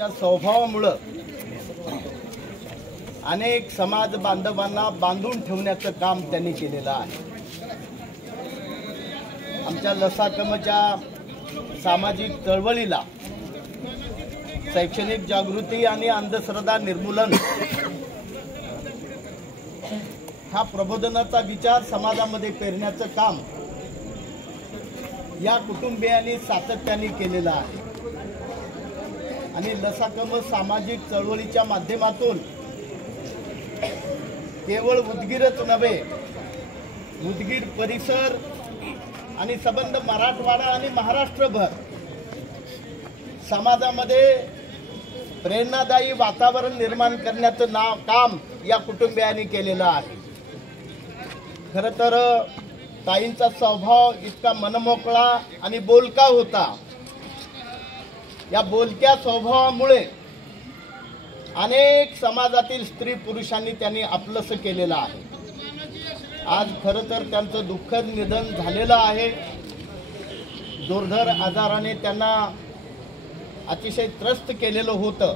त्यांच्या स्वभावामुळे अनेक समाज बांधवांना बांधून ठेवण्याचं काम त्यांनी केलेलं आहे। आमच्या लसाकमच्या सामाजिक चळवळीला शैक्षणिक जागृती आणि अंधश्रद्धा निर्मूलन हा प्रबोधनाचा विचार समाजामध्ये पेरण्याचं काम या कुटुंबियांनी सातत्याने केलेलं आहे। आणि लसाकम सामाजिक चळवळीच्या माध्यमातून केवळ उदगीरच नव्हे, उदगीर परिसर आणि संबंध मराठवाडा आणि महाराष्ट्रभर समाजामध्ये प्रेरणादायी वातावरण निर्माण करण्याचं काम या कुटुंबियांनी केलेलं आहे। खरं तर ताईंचा स्वभाव इतका मनमोकळा आणि बोलका होता। या बोलक्या स्वभावामुळे अनेक समाजातील स्त्री पुरुषांनी त्यांनी आपलंसं केलेलं आहे। आज खरं तर त्यांचं दुःखद निधन झालेलं आहे। दुर्धर आजाराने त्यांना अतिशय त्रस्त केलेलं होतं।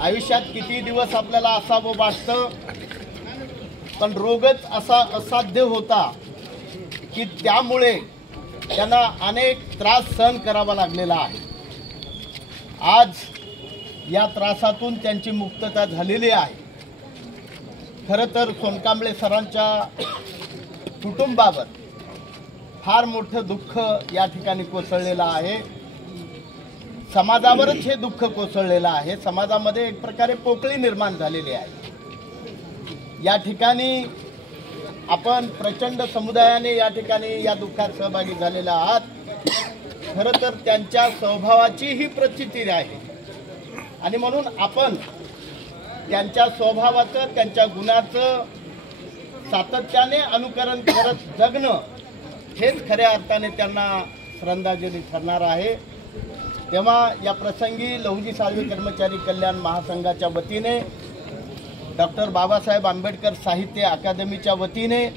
आयुष्यात किती दिवस आपल्याला असावं वाटतं, पण रोगच असा असाध्य होता की त्यामुळे त्यांना अनेक त्रास सहन करावा लागलेला आहे। आज या त्रासातून त्यांची मुक्तता झालेली आहे। खरं तर सोनकांबळे सरांच्या कुटुंबावर फार मोठं दुःख या ठिकाणी कोसळलेलं आहे। समाजावरच हे दुःख कोसळलेलं आहे। समाजामध्ये एक प्रकारे पोकळी निर्माण झालेली आहे। या ठिकाणी आपण प्रचंड समुदायाने या ठिकाणी या दुःखात सहभागी झालेला आहात। खरं तर त्यांच्या स्वभावाची ही प्रचिती आहे आणि म्हणून आपण त्यांच्या स्वभावाचं, त्यांच्या गुणाचं सातत्याने अनुकरण करत जगणं हेच खऱ्या अर्थाने त्यांना श्रद्धांजली ठरणार आहे। तेव्हा या प्रसंगी लहुजी साळवी कर्मचारी कल्याण महासंघाच्या वतीने, डॉक्टर बाबासाहेब आंबेडकर साहित्य अकादमीच्या वतीने,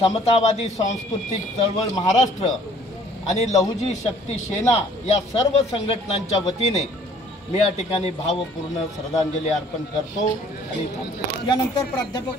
समतावादी सांस्कृतिक चळवळ महाराष्ट्र आणि लहुजी शक्ती सेना या सर्व संघटनांच्या वतीने मी या ठिकाणी भावपूर्ण श्रद्धांजली अर्पण करतो आणि यानंतर प्राध्यापक